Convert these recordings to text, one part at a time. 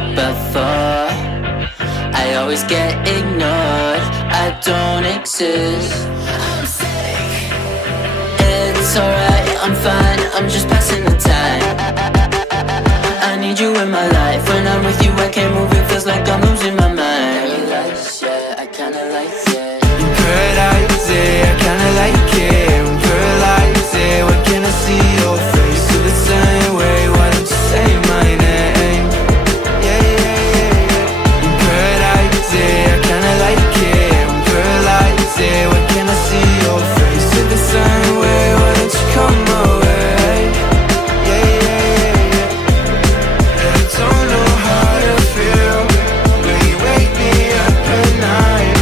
like before. I always get ignored, I don't exist. I'm sick. It's alright, I'm fine, I'm just passing the time. I need you in my life. When I'm with you I can't move, it feels like I'm losing my mind. Paradise, yeah, I kinda like it. In paradise, yeah, I kinda like it. In paradise, yeah, why can't I see your face? Feel the same way, why don't you say my name? Yeah, yeah, yeah. In paradise, yeah, I kinda like it. In paradise, yeah, why can't I see your face? Feel the same way, why don't you come my way? Yeah, yeah, yeah, yeah. And I don't know how to feel, but you wake me up at night.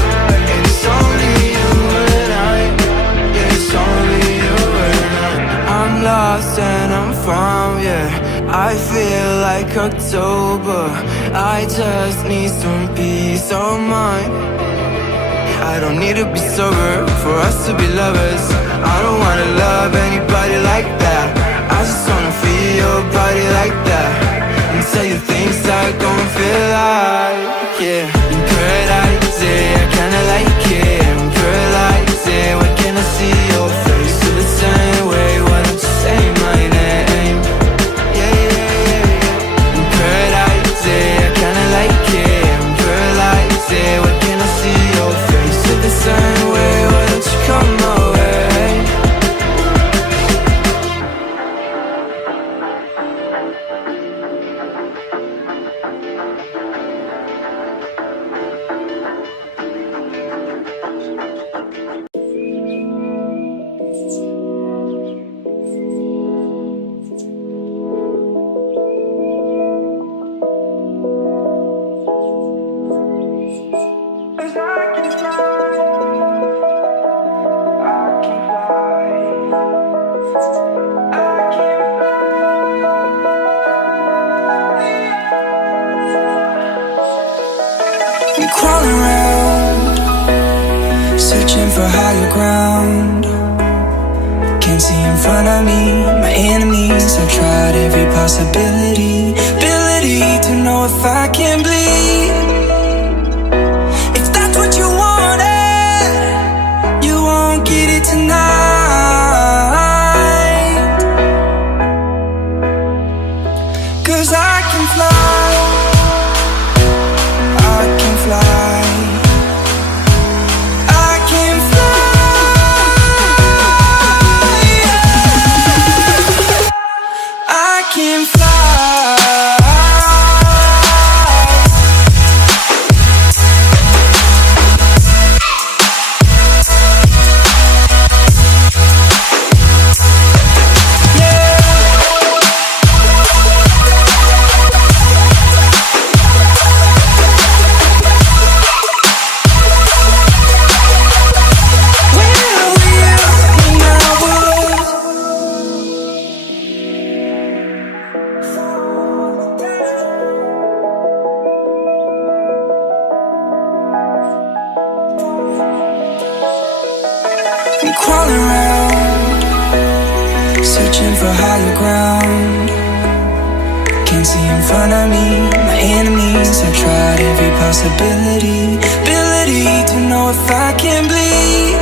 And it's only you and I. Yeah, it's only you and I. I'm lost and I'm found, yeah. I feel like October. I just need some peace of mind. I don't need to be sober for us to be lovers. I don't wanna love anybody like that. I just wanna feel your body like that, and tell you things I don't feel like, yeah. In paradise, yeah, I kinda like it. In paradise, yeah, why can't I see your face? Feel the same way, why don't you say my name? Yeah, yeah, yeah, yeah. In paradise, yeah, I kinda like it. In paradise, yeah, why can't I see your face? Feel the same way, why don't you come my way? I'm crawling around, searching for higher ground. Can't see in front of me, my enemies. I've tried every possibility, ability to know if I can bleed. If that's what you wanted, you won't get it tonight. 'Cause I can fly, I can fly, I can fly, yeah. I can fly. I'm crawling around, searching for higher ground. Can't see in front of me, my enemies. I've tried every possibility, ability to know if I can bleed.